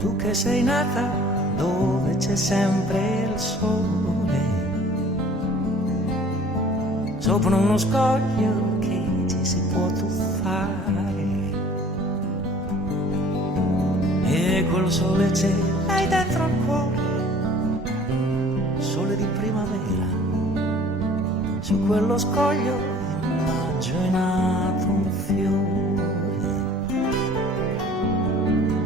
Tu che sei nata dove c'è sempre il sole, sopra uno scoglio che ci si può tuffare, e col sole ce l'hai dentro al cuore, sole di primavera. Su quello scoglio in maggio è nato un fiore,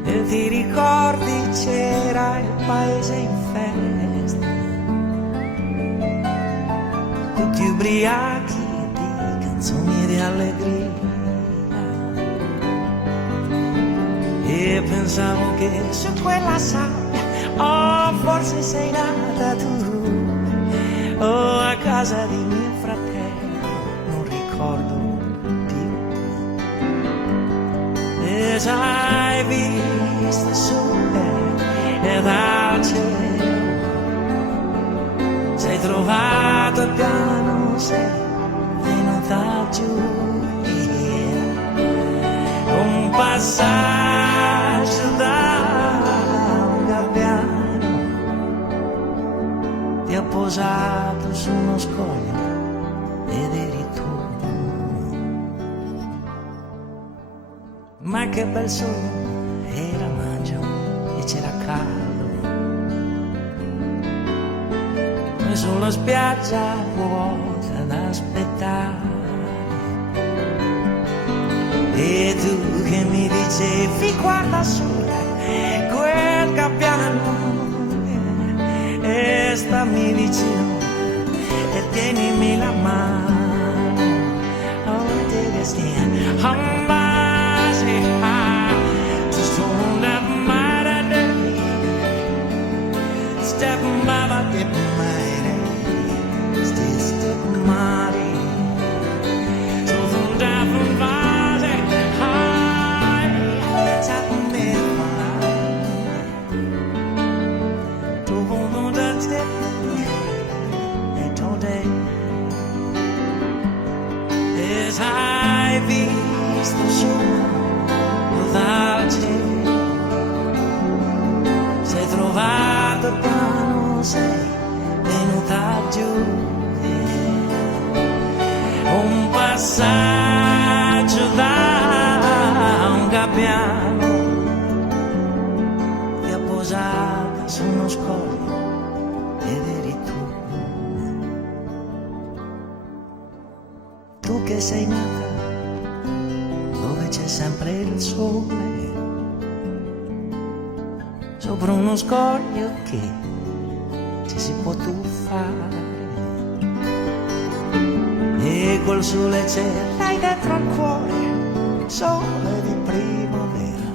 e ti ricordi c'era il paese in festa, tutti ubriachi di canzoni di allegria, e pensavo che su quella sabbia, oh, forse sei nata tu, oh, a casa di mio fratello, non ricordo più. E sai, visto il sole e dal cielo, sei trovato il piano, sei venuta giù, un passaggio da un gabbiano ti ha posato su uno scoglio ed eri tu. Ma che bel sole, era maggio e c'era caldo, e sulla spiaggia vuota da aspettare, e tu che mi dicevi guarda su quel gabbiano, e stammi vicino e tienimi la mano, oh, take a stand, just on that mighty day, step by my dip mighty, still step mighty, so from that mighty high, top of me fine, to hold on that step, and today, as I visto il sole dal cielo, sei trovato il piano, sei venuta giù, un passaggio da un gabbiano ti ha posata su uno scoglio ed eri tu che sei nata dove c'è sempre il sole, sopra uno scoglio che ci si può tuffare, e col sole ce l'hai dentro al cuore, sole di primavera.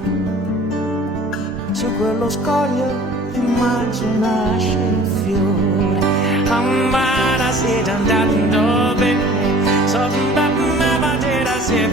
Su quello scoglio in maggio nasce il fiore, amara si è andato dove, so da me va a dire si è